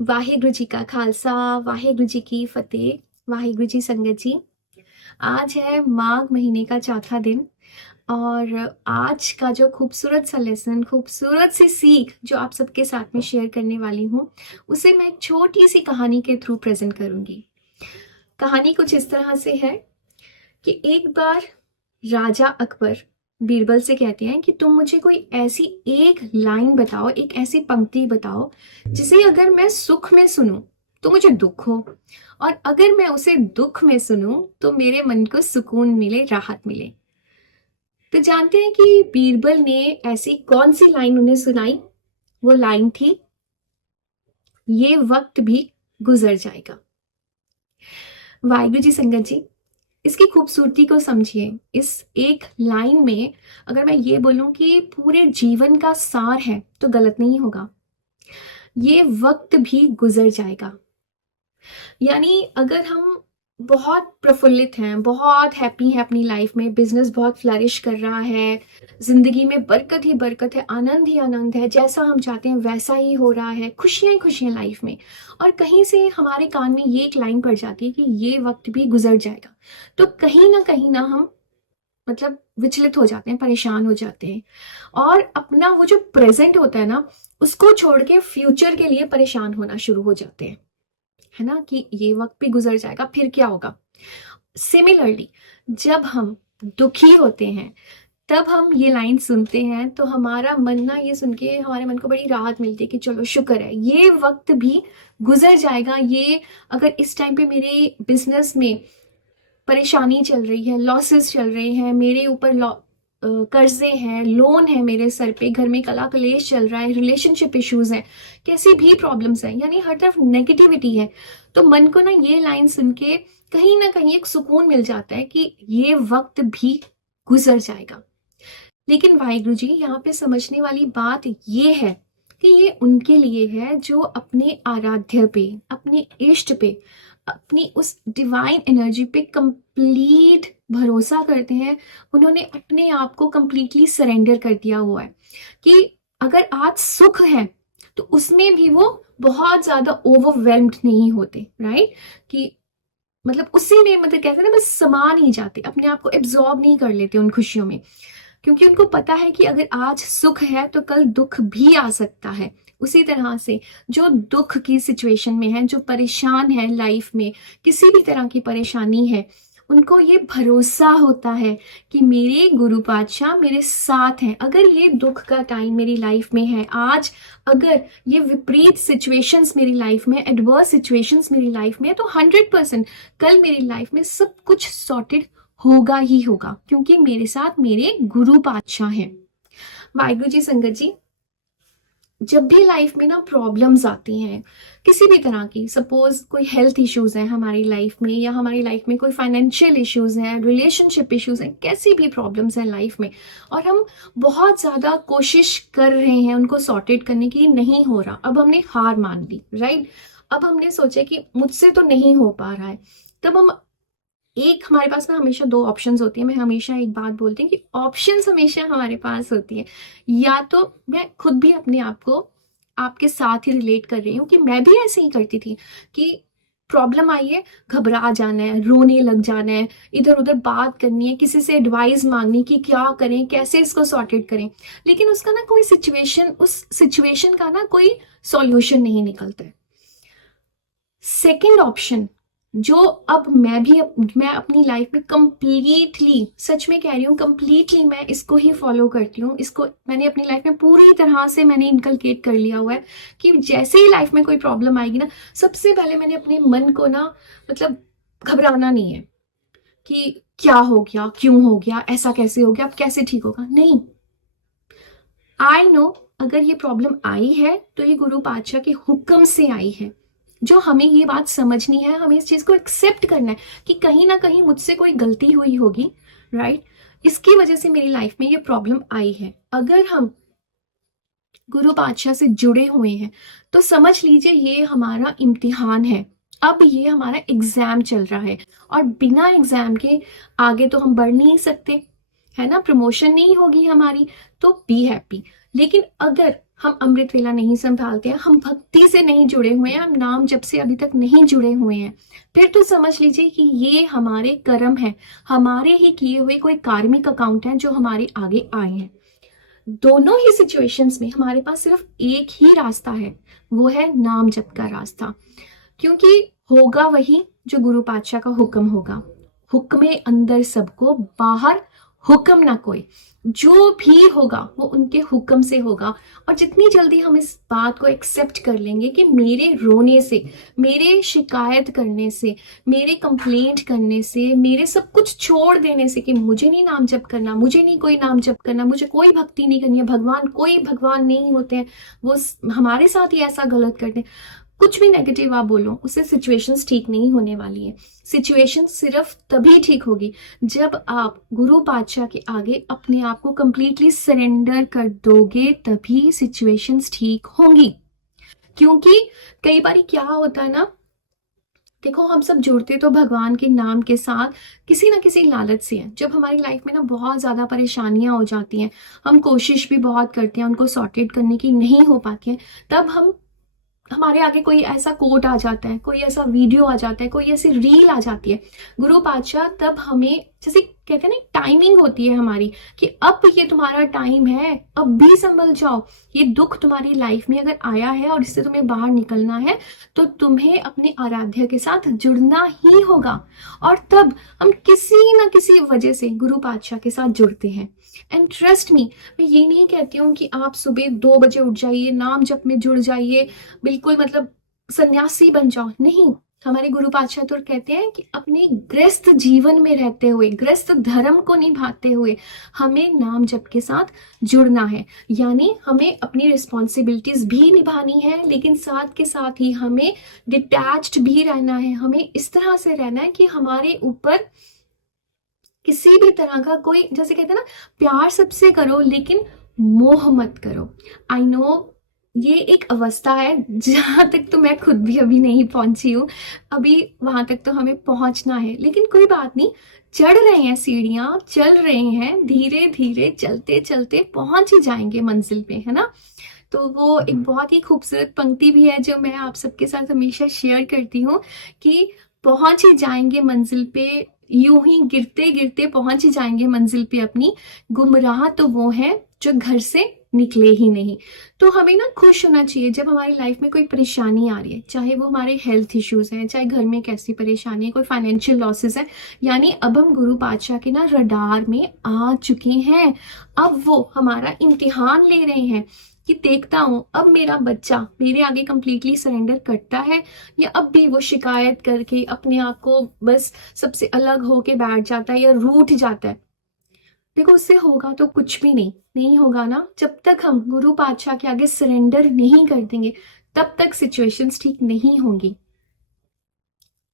वाहिगुरु जी का खालसा, वाहिगुरु जी की फतेह। वाहिगुरु जी संगत जी, आज है माघ महीने का चौथा दिन और आज का जो खूबसूरत सा लेसन, खूबसूरत सी सीख जो आप सबके साथ में शेयर करने वाली हूँ, उसे मैं एक छोटी सी कहानी के थ्रू प्रेजेंट करूंगी। कहानी कुछ इस तरह से है कि एक बार राजा अकबर बीरबल से कहते हैं कि तुम मुझे कोई ऐसी एक लाइन बताओ, एक ऐसी पंक्ति बताओ जिसे अगर मैं सुख में सुनूं तो मुझे दुख हो, और अगर मैं उसे दुख में सुनूं तो मेरे मन को सुकून मिले, राहत मिले। तो जानते हैं कि बीरबल ने ऐसी कौन सी लाइन उन्हें सुनाई? वो लाइन थी, ये वक्त भी गुजर जाएगा। वाहिगुरु जी संगत जी, इसकी खूबसूरती को समझिए। इस एक लाइन में अगर मैं ये बोलूं कि पूरे जीवन का सार है तो गलत नहीं होगा। ये वक्त भी गुजर जाएगा, यानी अगर हम बहुत प्रफुल्लित हैं, बहुत हैप्पी हैं अपनी लाइफ में, बिजनेस बहुत फ्लरिश कर रहा है, जिंदगी में बरकत ही बरकत है, आनंद ही आनंद है, जैसा हम चाहते हैं वैसा ही हो रहा है, खुशियां ही खुशियां लाइफ में, और कहीं से हमारे कान में ये एक लाइन पड़ जाती है कि ये वक्त भी गुजर जाएगा, तो कहीं ना हम मतलब विचलित हो जाते हैं, परेशान हो जाते हैं, और अपना वो जो प्रेजेंट होता है ना, उसको छोड़ के फ्यूचर के लिए परेशान होना शुरू हो जाते हैं, है ना, कि ये वक्त भी गुजर जाएगा, फिर क्या होगा। सिमिलरली जब हम दुखी होते हैं तब हम ये लाइन सुनते हैं तो हमारा मन ना, ये सुन के हमारे मन को बड़ी राहत मिलती है कि चलो शुक्र है ये वक्त भी गुजर जाएगा। ये अगर इस टाइम पे मेरे बिजनेस में परेशानी चल रही है, लॉसेस चल रहे हैं, मेरे ऊपर कर्जे हैं, लोन है मेरे सर पे, घर में कला कलेश चल रहा है, रिलेशनशिप इश्यूज हैं, कैसी भी प्रॉब्लम्स हैं, यानी हर तरफ नेगेटिविटी है, तो मन को ना ये लाइन सुन के कहीं ना कहीं एक सुकून मिल जाता है कि ये वक्त भी गुजर जाएगा। लेकिन वाहिगुरु जी, यहाँ पे समझने वाली बात ये है कि ये उनके लिए है जो अपने आराध्य पे, अपने इष्ट पे, अपनी उस डिवाइन एनर्जी पे कंप्लीट भरोसा करते हैं। उन्होंने अपने आप को कंप्लीटली सरेंडर कर दिया हुआ है कि अगर आज सुख है तो उसमें भी वो बहुत ज्यादा ओवरवेल्म्ड नहीं होते, राइट, कि मतलब उसी में, मतलब कहते हैं ना, बस समा नहीं जाते, अपने आप को एब्जॉर्ब नहीं कर लेते उन खुशियों में, क्योंकि उनको पता है कि अगर आज सुख है तो कल दुख भी आ सकता है। उसी तरह से जो दुख की सिचुएशन में है, जो परेशान है लाइफ में, किसी भी तरह की परेशानी है, उनको ये भरोसा होता है कि मेरे गुरु पातशाह मेरे साथ हैं। अगर ये दुख का टाइम मेरी लाइफ में है आज, अगर ये विपरीत सिचुएशंस मेरी लाइफ में, एडवर्स सिचुएशंस मेरी लाइफ में है, तो 100% कल मेरी लाइफ में सब कुछ सॉर्टेड होगा ही होगा, क्योंकि मेरे साथ मेरे गुरु पातशाह हैं। वाहिगुरु जी संगत जी, जब भी लाइफ में ना प्रॉब्लम्स आती हैं किसी भी तरह की, सपोज कोई हेल्थ इश्यूज हैं हमारी लाइफ में, या हमारी लाइफ में कोई फाइनेंशियल इश्यूज हैं, रिलेशनशिप इश्यूज हैं, कैसी भी प्रॉब्लम्स हैं लाइफ में, और हम बहुत ज्यादा कोशिश कर रहे हैं उनको सॉर्टेड करने की, नहीं हो रहा, अब हमने हार मान ली, राइट, अब हमने सोचा कि मुझसे तो नहीं हो पा रहा है, तब हम एक, हमारे पास ना हमेशा दो ऑप्शंस होती है। मैं हमेशा एक बात बोलती हूँ कि ऑप्शंस हमेशा हमारे पास होती है, या तो मैं खुद भी अपने आप को आपके साथ ही रिलेट कर रही हूँ कि मैं भी ऐसे ही करती थी कि प्रॉब्लम आई है, घबरा जाना है, रोने लग जाना है, इधर उधर बात करनी है, किसी से एडवाइस मांगनी कि क्या करें, कैसे इसको सॉर्टेड करें, लेकिन उसका ना कोई सिचुएशन, उस सिचुएशन का ना कोई सॉल्यूशन नहीं निकलता है। सेकेंड ऑप्शन जो अब मैं अपनी लाइफ में कंप्लीटली, सच में कह रही हूँ, कंप्लीटली मैं इसको ही फॉलो करती हूँ, इसको मैंने अपनी लाइफ में पूरी तरह से मैंने इनकलकेट कर लिया हुआ है कि जैसे ही लाइफ में कोई प्रॉब्लम आएगी ना, सबसे पहले मैंने अपने मन को ना, मतलब घबराना नहीं है कि क्या हो गया, क्यों हो गया, ऐसा कैसे हो गया, अब कैसे ठीक होगा, नहीं, आई नो अगर ये प्रॉब्लम आई है तो ये गुरु पातशाह के हुक्म से आई है। जो हमें ये बात समझनी है, हमें इस चीज को एक्सेप्ट करना है कि कहीं ना कहीं मुझसे कोई गलती हुई होगी, राइट, इसकी वजह से मेरी लाइफ में ये प्रॉब्लम आई है। अगर हम गुरु पातशाह से जुड़े हुए हैं तो समझ लीजिए ये हमारा इम्तिहान है, अब ये हमारा एग्जाम चल रहा है, और बिना एग्जाम के आगे तो हम बढ़ नहीं सकते, है ना, प्रमोशन नहीं होगी हमारी, तो बी हैप्पी। लेकिन अगर हम अमृत वेला नहीं संभालते हैं, हम भक्ति से नहीं जुड़े हुए हैं, हम नाम जप से अभी तक नहीं जुड़े हुए हैं, फिर तो समझ लीजिए कि ये हमारे कर्म है, हमारे ही किए हुए कोई कार्मिक अकाउंट है जो हमारे आगे आए हैं। दोनों ही सिचुएशंस में हमारे पास सिर्फ एक ही रास्ता है, वो है नाम जप का रास्ता। क्योंकि होगा वही जो गुरु पातशाह का हुक्म होगा। हुक्मे अंदर सबको, बाहर हुक्म ना कोई। जो भी होगा वो उनके हुक्म से होगा। और जितनी जल्दी हम इस बात को एक्सेप्ट कर लेंगे कि मेरे रोने से, मेरे शिकायत करने से, मेरे कंप्लेंट करने से, मेरे सब कुछ छोड़ देने से कि मुझे नहीं नाम जप करना, मुझे नहीं कोई नाम जप करना, मुझे कोई भक्ति नहीं करनी है, भगवान कोई भगवान नहीं होते हैं, वो हमारे साथ ही ऐसा गलत करते हैं, कुछ भी नेगेटिव आप बोलो, उससे सिचुएशंस ठीक नहीं होने वाली है। सिचुएशन सिर्फ तभी ठीक होगी जब आप गुरु पातशाह के आगे अपने आप को कंप्लीटली सरेंडर कर दोगे, तभी सिचुएशंस ठीक होंगी। क्योंकि कई बार क्या होता है ना, देखो हम सब जुड़ते तो भगवान के नाम के साथ किसी ना किसी लालच से है। जब हमारी लाइफ में ना बहुत ज्यादा परेशानियां हो जाती हैं, हम कोशिश भी बहुत करते हैं उनको सॉर्टेड करने की, नहीं हो पाती है, तब हमारे आगे कोई ऐसा कोट आ जाता है, कोई ऐसा वीडियो आ जाता है, कोई ऐसी रील आ जाती है गुरु पातशाह, तब हमें जैसे कहते हैं ना, टाइमिंग होती है हमारी कि अब ये तुम्हारा टाइम है, अब भी संभल जाओ। ये दुख तुम्हारी लाइफ में अगर आया है और इससे तुम्हें बाहर निकलना है, तो तुम्हें अपने आराध्य के साथ जुड़ना ही होगा। और तब हम किसी ना किसी वजह से गुरु पातशाह के साथ जुड़ते हैं। एंड ट्रस्ट मी, मैं ये नहीं कहती हूँ कि आप सुबह 2 बजे उठ जाइए, नाम जप में जुड़ जाइए, बिल्कुल मतलब सन्यासी बन जाओ, नहीं। हमारे गुरु पातशाह तो कहते हैं कि अपने गृहस्थ जीवन में रहते हुए, गृहस्थ धर्म को निभाते हुए हमें नाम जप के साथ जुड़ना है। यानी हमें अपनी रिस्पॉन्सिबिलिटीज भी निभानी है, लेकिन साथ के साथ ही हमें डिटैच्ड भी रहना है। हमें इस तरह से रहना है कि हमारे ऊपर किसी भी तरह का कोई, जैसे कहते हैं ना, प्यार सबसे करो लेकिन मोह मत करो। आई नो ये एक अवस्था है जहां तक तो मैं खुद भी अभी नहीं पहुंची हूँ, अभी वहां तक तो हमें पहुंचना है, लेकिन कोई बात नहीं, चढ़ रहे हैं सीढ़ियां, चल रहे हैं, धीरे धीरे चलते चलते पहुंच ही जाएंगे मंजिल पे, है ना। तो वो एक बहुत ही खूबसूरत पंक्ति भी है जो मैं आप सबके साथ हमेशा शेयर करती हूँ कि पहुंच ही जाएंगे मंजिल पे, यूं ही गिरते गिरते पहुंच ही जाएंगे मंजिल पे अपनी, गुमराह तो वो है जो घर से निकले ही नहीं। तो हमें ना खुश होना चाहिए जब हमारी लाइफ में कोई परेशानी आ रही है, चाहे वो हमारे हेल्थ इश्यूज हैं, चाहे घर में कैसी परेशानी है, कोई फाइनेंशियल लॉसेस है, यानी अब हम गुरु पातशाह के ना रडार में आ चुके हैं। अब वो हमारा इम्तिहान ले रहे हैं कि देखता हूं अब मेरा बच्चा मेरे आगे कंप्लीटली सरेंडर करता है या अब भी वो शिकायत करके अपने आप को बस सबसे अलग होके बैठ जाता है या रूठ जाता है। देखो उससे होगा तो कुछ भी नहीं होगा ना। जब तक हम गुरु पातशाह के आगे सरेंडर नहीं कर देंगे, तब तक सिचुएशंस ठीक नहीं होंगी।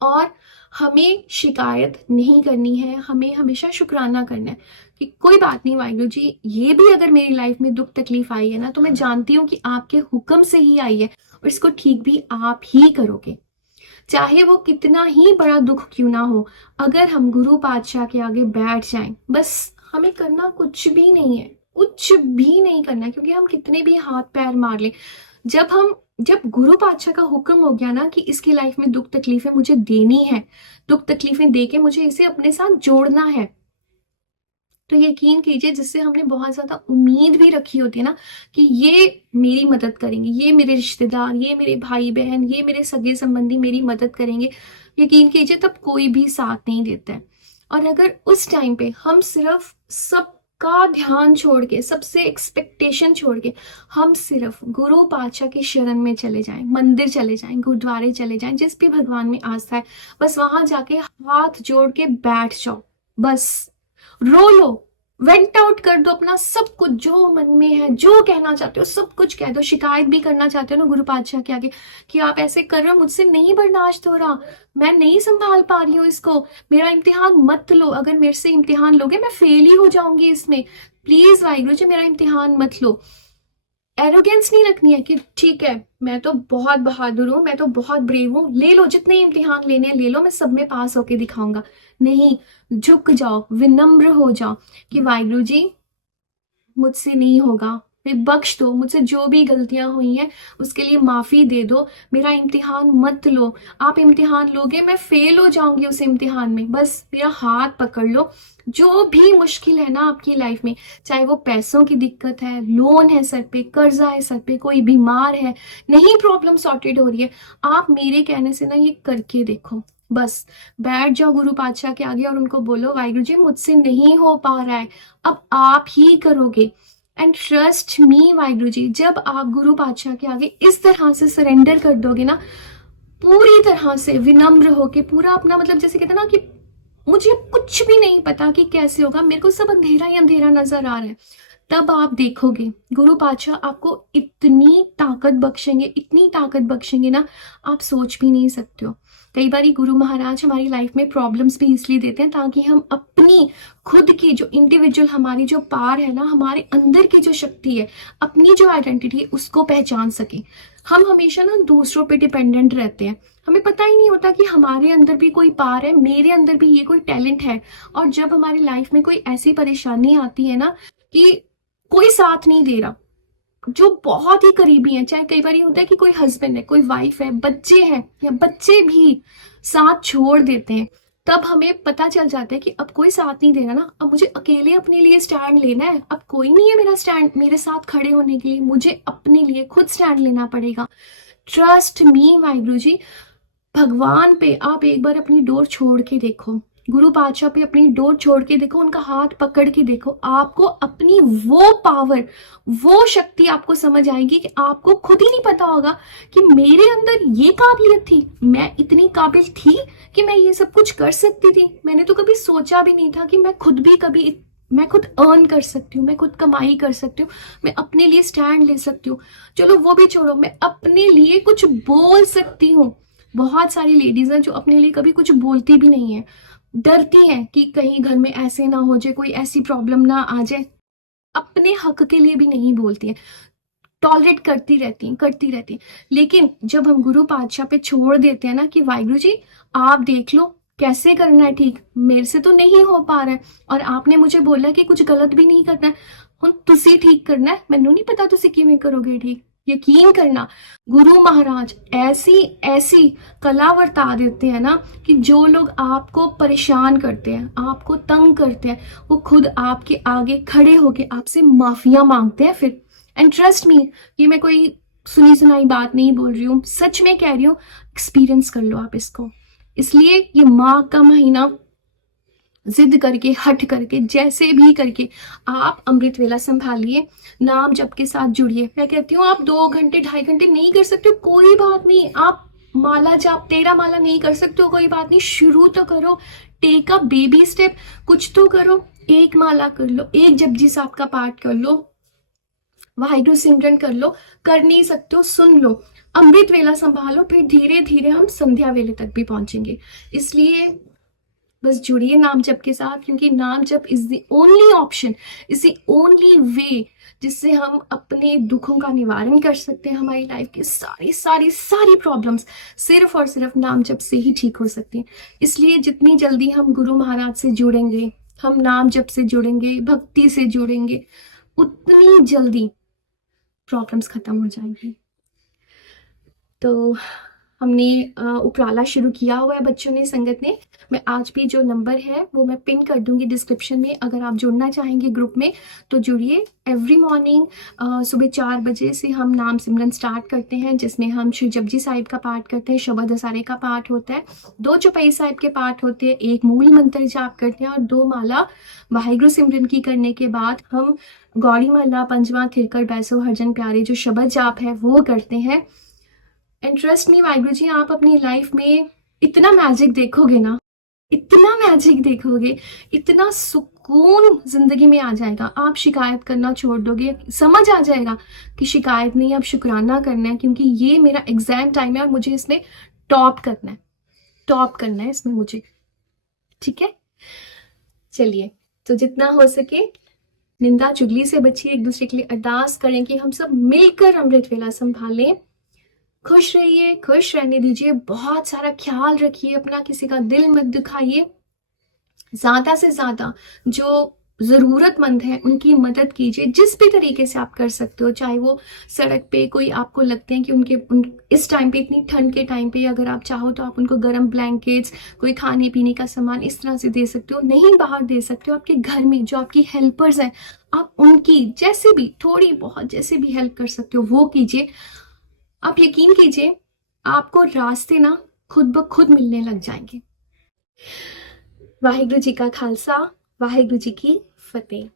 और हमें शिकायत नहीं करनी है, हमें हमेशा शुक्राना करना है कि कोई बात नहीं वाहिगुरु जी, ये भी अगर मेरी लाइफ में दुख तकलीफ आई है ना, तो मैं जानती हूँ कि आपके हुक्म से ही आई है और इसको ठीक भी आप ही करोगे, चाहे वो कितना ही बड़ा दुख क्यों ना हो। अगर हम गुरु पातशाह के आगे बैठ जाएं, बस हमें करना कुछ भी नहीं है, कुछ भी नहीं करना है, क्योंकि हम कितने भी हाथ पैर मार लें, जब गुरु पातशाह का हुक्म हो गया ना कि इसकी लाइफ में दुख तकलीफें मुझे देनी है, दुख तकलीफें देके मुझे इसे अपने साथ जोड़ना है, तो यकीन कीजिए, जिससे हमने बहुत ज्यादा उम्मीद भी रखी होती है ना कि ये मेरी मदद करेंगे, ये मेरे रिश्तेदार, ये मेरे भाई बहन, ये मेरे सगे संबंधी मेरी मदद करेंगे, यकीन कीजिए तब कोई भी साथ नहीं देता है। और अगर उस टाइम पे हम सिर्फ सबका ध्यान छोड़ के, सबसे एक्सपेक्टेशन छोड़ के, हम सिर्फ गुरु पातशाह के शरण में चले जाएं, मंदिर चले जाएं, गुरुद्वारे चले जाएं, जिस भी भगवान में आस्था है, बस वहां जाके हाथ जोड़ के बैठ जाओ, बस रो लो, वेंट आउट कर दो अपना सब कुछ, जो मन में है, जो कहना चाहते हो सब कुछ कह दो। शिकायत भी करना चाहते हो ना गुरु पातशाह के आगे कि आप ऐसे कर रहे हो, मुझसे नहीं बर्दाश्त हो रहा, मैं नहीं संभाल पा रही हूँ इसको, मेरा इम्तिहान मत लो, अगर मेरे से इम्तिहान लोगे मैं फेल ही हो जाऊंगी इसमें, प्लीज वाहिगुरु जी मेरा इम्तिहान मत लो। एरोगेंस नहीं रखनी है कि ठीक है मैं तो बहुत बहादुर हूं, मैं तो बहुत ब्रेव हूं, ले लो जितने इम्तिहान लेने ले लो, मैं सब में पास होके दिखाऊंगा। नहीं, झुक जाओ, विनम्र हो जाओ कि वाहिगुरु जी मुझसे नहीं होगा, बख्श दो, मुझसे जो भी गलतियां हुई हैं उसके लिए माफी दे दो, मेरा इम्तिहान मत लो। आप इम्तिहान लोगे, मैं फेल हो जाऊंगी उस इम्तिहान में, बस मेरा हाथ पकड़ लो। जो भी मुश्किल है ना आपकी लाइफ में, चाहे वो पैसों की दिक्कत है, लोन है सर पे, कर्जा है सर पे, कोई बीमार है, नहीं प्रॉब्लम सॉर्टेड हो रही है, आप मेरे कहने से ना ये करके देखो। बस बैठ जाओ गुरु पातशाह के आगे और उनको बोलो, वाहिगुरु जी मुझसे नहीं हो पा रहा है, अब आप ही करोगे। And trust me Waheguru ji, जब आप गुरु पातशाह के आगे इस तरह से सरेंडर कर दोगे ना, पूरी तरह से विनम्र होके, पूरा अपना मतलब जैसे कहते हैं ना कि मुझे कुछ भी नहीं पता कि कैसे होगा, मेरे को सब अंधेरा ही अंधेरा नजर आ रहा है, तब आप देखोगे गुरु पातशाह आपको इतनी ताकत बख्शेंगे, इतनी ताकत बख्शेंगे ना, आप सोच भी नहीं सकते हो। कई बार गुरु महाराज हमारी लाइफ में प्रॉब्लम्स भी इसलिए देते हैं ताकि हम अपनी खुद की जो इंडिविजुअल हमारी जो पावर है ना, हमारे अंदर की जो शक्ति है, अपनी जो आइडेंटिटी है उसको पहचान सके। हम हमेशा ना दूसरों पे डिपेंडेंट रहते हैं, हमें पता ही नहीं होता कि हमारे अंदर भी कोई पावर है, मेरे अंदर भी ये कोई टैलेंट है। और जब हमारी लाइफ में कोई ऐसी परेशानी आती है ना कि कोई साथ नहीं दे रहा, जो बहुत ही करीबी है, चाहे कई बार ये होता है कि कोई हस्बैंड है, कोई वाइफ है, बच्चे हैं, या बच्चे भी साथ छोड़ देते हैं, तब हमें पता चल जाता है कि अब कोई साथ नहीं दे रहा ना, अब मुझे अकेले अपने लिए स्टैंड लेना है, अब कोई नहीं है मेरा स्टैंड मेरे साथ खड़े होने के लिए, मुझे अपने लिए खुद स्टैंड लेना पड़ेगा। ट्रस्ट मी वाहिगुरु जी, भगवान पे आप एक बार अपनी डोर छोड़ के देखो, गुरु पातशाह पे अपनी डोर छोड़ के देखो, उनका हाथ पकड़ के देखो, आपको अपनी वो पावर, वो शक्ति आपको समझ आएगी कि आपको खुद ही नहीं पता होगा कि मेरे अंदर ये काबिलियत थी, मैं इतनी काबिल थी कि मैं ये सब कुछ कर सकती थी। मैंने तो कभी सोचा भी नहीं था कि मैं खुद भी कभी, मैं खुद अर्न कर सकती हूँ, मैं खुद कमाई कर सकती हूँ, मैं अपने लिए स्टैंड ले सकती हूँ। चलो वो भी छोड़ो, मैं अपने लिए कुछ बोल सकती हूँ। बहुत सारी लेडीज हैं जो अपने लिए कभी कुछ बोलती भी नहीं है, डरती हैं कि कहीं घर में ऐसे ना हो जाए, कोई ऐसी प्रॉब्लम ना आ जाए, अपने हक के लिए भी नहीं बोलती हैं, टॉलरेट करती रहती हैं। लेकिन जब हम गुरु पातशाह पे छोड़ देते हैं ना कि वाहिगुरु जी आप देख लो कैसे करना है ठीक, मेरे से तो नहीं हो पा रहा है, और आपने मुझे बोला कि कुछ गलत भी नहीं करना है, ਹੁਣ ਤੁਸੀਂ ठीक करना है, मैनू नहीं पता तुसी किवें करोगे ठीक। यकीन करना गुरु महाराज ऐसी ऐसी कला वर्ता देते हैं ना कि जो लोग आपको परेशान करते हैं, आपको तंग करते हैं, वो खुद आपके आगे खड़े होके आपसे माफिया मांगते हैं फिर। एंड ट्रस्ट मी, ये मैं कोई सुनी सुनाई बात नहीं बोल रही हूँ, सच में कह रही हूँ, एक्सपीरियंस कर लो आप इसको। इसलिए ये माघ का महीना जिद करके, हट करके, जैसे भी करके आप अमृत वेला संभालिए, नाम जप के साथ जुड़िए। मैं कहती हूँ आप 2 घंटे 2.5 घंटे नहीं कर सकते हो कोई बात नहीं, आप माला जाप 13 माला नहीं कर सकते हो कोई बात नहीं, शुरू तो करो, टेक अ बेबी स्टेप, कुछ तो करो, एक माला कर लो, एक जपजी साहब का पाठ कर लो, वाहिगुरु सिमरन कर लो, कर नहीं सकते हो सुन लो, अमृत वेला संभालो, फिर धीरे धीरे हम संध्या वेले तक भी पहुंचेंगे। इसलिए बस जुड़िए नाम जप के साथ, क्योंकि नाम जप is the only option, is the only way जिससे हम अपने दुखों का निवारण कर सकते हैं। हमारी लाइफ की सारी सारी सारी प्रॉब्लम्स सिर्फ और सिर्फ नाम जप से ही ठीक हो सकती हैं। इसलिए जितनी जल्दी हम गुरु महाराज से जुड़ेंगे, हम नाम जप से जुड़ेंगे, भक्ति से जुड़ेंगे, उतनी जल्दी प्रॉब्लम्स खत्म हो जाएंगी। तो हमने उपराला शुरू किया हुआ है बच्चों ने, संगत ने। मैं आज भी जो नंबर है वो मैं पिन कर दूंगी डिस्क्रिप्शन में, अगर आप जुड़ना चाहेंगे ग्रुप में तो जुड़िए। एवरी मॉर्निंग सुबह 4 बजे से हम नाम सिमरन स्टार्ट करते हैं, जिसमें हम श्री जपजी साहिब का पाठ करते हैं, शबद हसारे का पाठ होता है, 2 चौपाई साहिब के पाठ होते हैं, 1 मूल मंत्र जाप करते हैं, और 2 माला वाहिगुरु सिमरन की करने के बाद हम गौड़ी महला, पंजवा, थिरकर, बैसो, हरजन प्यारे जो शबद जाप है वो करते हैं। And trust me Waheguru ji, आप अपनी लाइफ में इतना मैजिक देखोगे ना, इतना मैजिक देखोगे, इतना सुकून जिंदगी में आ जाएगा, आप शिकायत करना छोड़ दोगे, समझ आ जाएगा कि शिकायत नहीं, अब शुक्राना करना है, क्योंकि ये मेरा एग्जाम टाइम है और मुझे इसमें टॉप करना है इसमें मुझे, ठीक है। चलिए, तो जितना हो सके निंदा चुगली से बचिए, एक दूसरे के लिए अरदास करें कि हम सब मिलकर अमृत वेला संभालें। खुश रहिए, खुश रहने दीजिए, बहुत सारा ख्याल रखिए अपना, किसी का दिल मत दुखाइए, ज्यादा से ज्यादा जो ज़रूरतमंद हैं उनकी मदद कीजिए जिस भी तरीके से आप कर सकते हो। चाहे वो सड़क पे कोई आपको लगते हैं कि इस टाइम पे, इतनी ठंड के टाइम पे, अगर आप चाहो तो आप उनको गर्म ब्लैंकेट्स, कोई खाने पीने का सामान इस तरह से दे सकते हो। नहीं बाहर दे सकते हो, आपके घर में जो आपकी हेल्पर्स हैं आप उनकी जैसे भी थोड़ी बहुत जैसे भी हेल्प कर सकते हो वो कीजिए। आप यकीन कीजिए आपको रास्ते ना खुद ब खुद मिलने लग जाएंगे। वाहिगुरु जी का खालसा, वाहिगुरु जी की फतेह।